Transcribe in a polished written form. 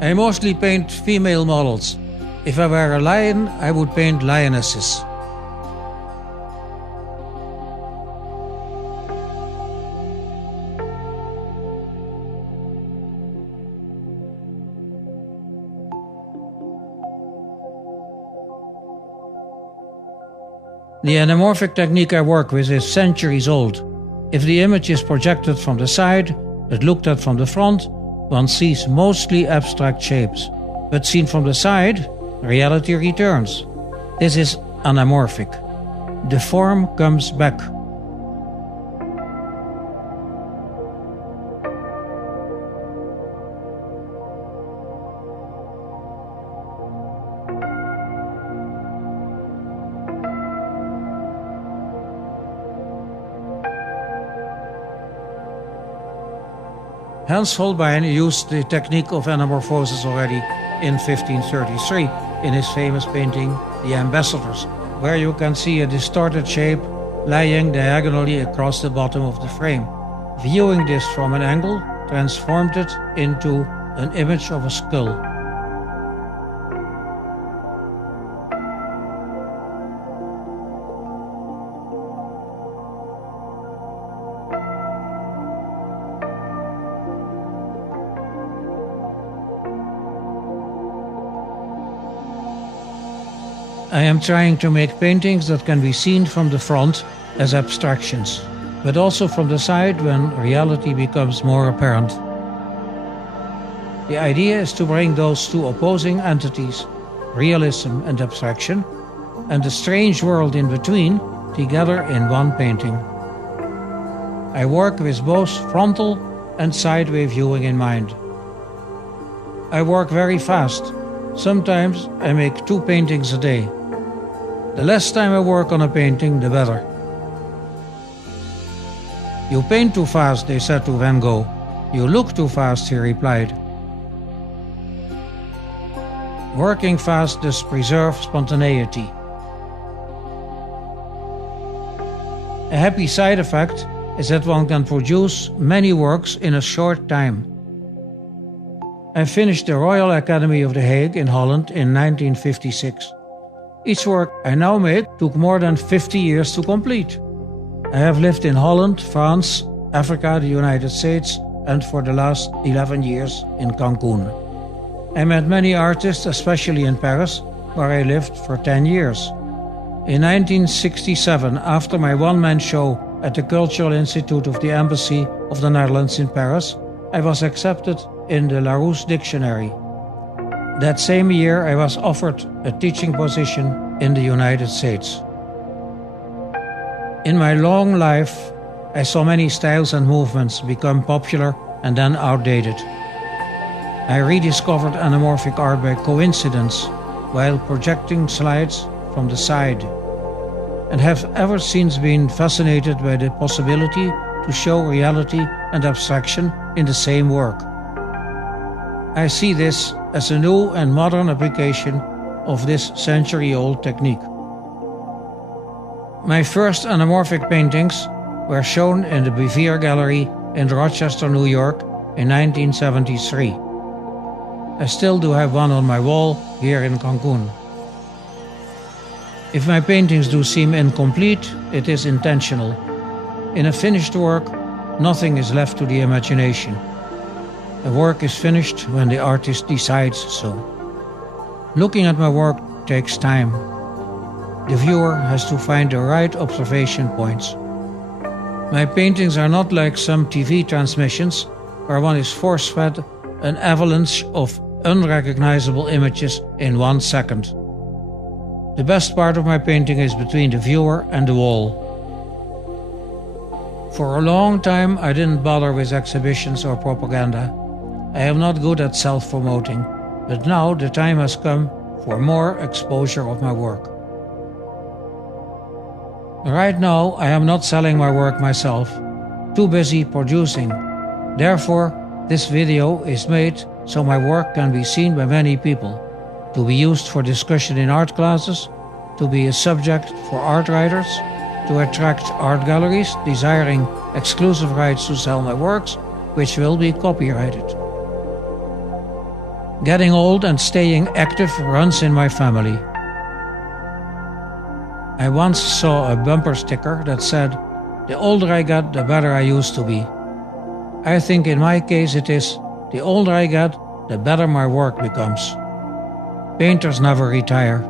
I mostly paint female models. If I were a lion, I would paint lionesses. The anamorphic technique I work with is centuries old. If the image is projected from the side, but looked at from the front, one sees mostly abstract shapes. But seen from the side, reality returns. This is anamorphic. The form comes back. Hans Holbein used the technique of anamorphosis already in 1533 in his famous painting The Ambassadors, where you can see a distorted shape lying diagonally across the bottom of the frame. Viewing this from an angle transformed it into an image of a skull. I am trying to make paintings that can be seen from the front as abstractions, but also from the side when reality becomes more apparent. The idea is to bring those two opposing entities, realism and abstraction, and the strange world in between, together in one painting. I work with both frontal and sideway viewing in mind. I work very fast. Sometimes I make 2 paintings a day. The less time I work on a painting, the better. "You paint too fast," they said to Van Gogh. "You look too fast," he replied. Working fast thus preserves spontaneity. A happy side effect is that one can produce many works in a short time. I finished the Royal Academy of The Hague in Holland in 1956. Each work I now make took more than 50 years to complete. I have lived in Holland, France, Africa, the United States, and for the last 11 years in Cancun. I met many artists, especially in Paris, where I lived for 10 years. In 1967, after my one-man show at the Cultural Institute of the Embassy of the Netherlands in Paris, I was accepted in the Larousse Dictionary. That same year, I was offered a teaching position in the United States. In my long life, I saw many styles and movements become popular and then outdated. I rediscovered anamorphic art by coincidence while projecting slides from the side, and have ever since been fascinated by the possibility to show reality and abstraction in the same work. I see this as a new and modern application of this century-old technique. My first anamorphic paintings were shown in the Bevere Gallery in Rochester, New York in 1973. I still do have one on my wall here in Cancun. If my paintings do seem incomplete, it is intentional. In a finished work, nothing is left to the imagination. The work is finished when the artist decides so. Looking at my work takes time. The viewer has to find the right observation points. My paintings are not like some TV transmissions where one is force-fed an avalanche of unrecognizable images in 1 second. The best part of my painting is between the viewer and the wall. For a long time I didn't bother with exhibitions or propaganda. I am not good at self-promoting, but now the time has come for more exposure of my work. Right now I am not selling my work myself, too busy producing. Therefore, this video is made so my work can be seen by many people, to be used for discussion in art classes, to be a subject for art writers, to attract art galleries desiring exclusive rights to sell my works, which will be copyrighted. Getting old and staying active runs in my family. I once saw a bumper sticker that said, "The older I get, the better I used to be." I think in my case it is, the older I get, the better my work becomes. Painters never retire.